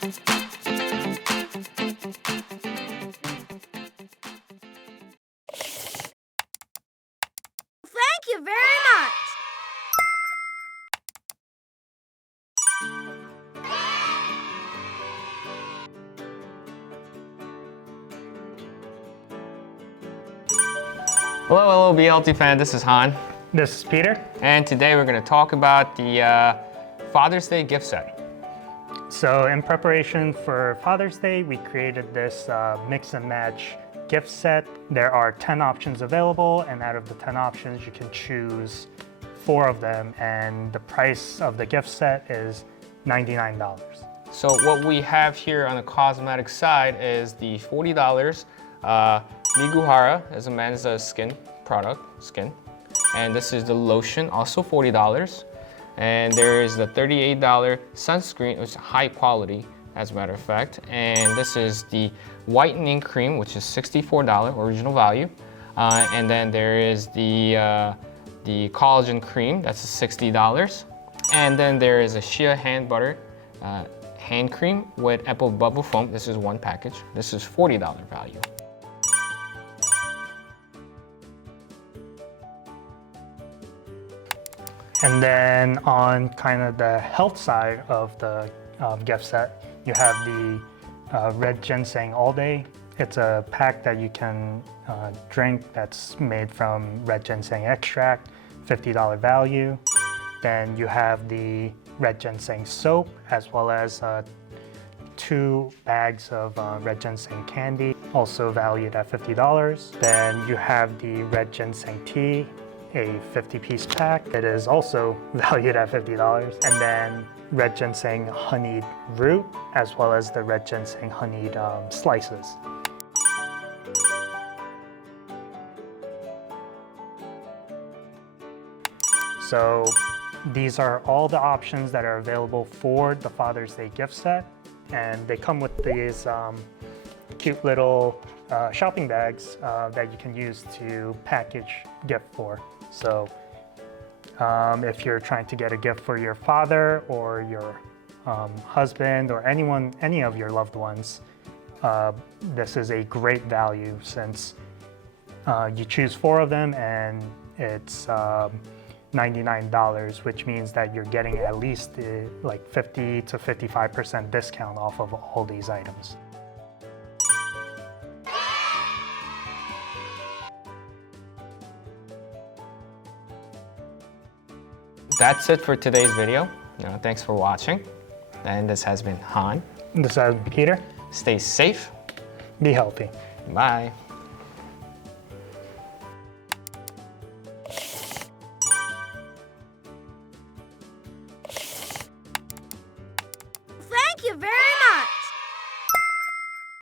Thank you very much. Hello, BLT fan. This is Han. This is Peter. And today we're going to talk about the Father's Day gift set. So in preparation for Father's Day, we created this mix and match gift set. There are 10 options available, and out of the 10 options, you can choose 4 of them, and the price of the gift set is $99. So what we have here on the cosmetic side is the $40 Miguhara is a men's skin product, and this is the lotion, also $40. And there is the $38 sunscreen, which is high quality, as a matter of fact. And this is the whitening cream, which is $64 original value. And then there is the collagen cream, that's $60. And then there is a Shea hand butter hand cream with apple bubble foam. This is one package. This is $40 value. And then on kind of the health side of the gift set, you have the red ginseng all day. It's a pack that you can drink that's made from red ginseng extract, $50 value. Then you have the red ginseng soap, as well as 2 bags of red ginseng candy, also valued at $50. Then you have the red ginseng tea, a 50-piece pack that is also valued at $50. And then red ginseng honeyed root, as well as the red ginseng honeyed slices. So these are all the options that are available for the Father's Day gift set. And they come with these cute little shopping bags that you can use to package gift for. So if you're trying to get a gift for your father or your husband or any of your loved ones, this is a great value, since you choose 4 of them and it's $99, which means that you're getting at least like 50 to 55% discount off of all these items. That's it for today's video. Thanks for watching. And this has been Han. This has been Peter. Stay safe. Be healthy. Bye. Thank you very much.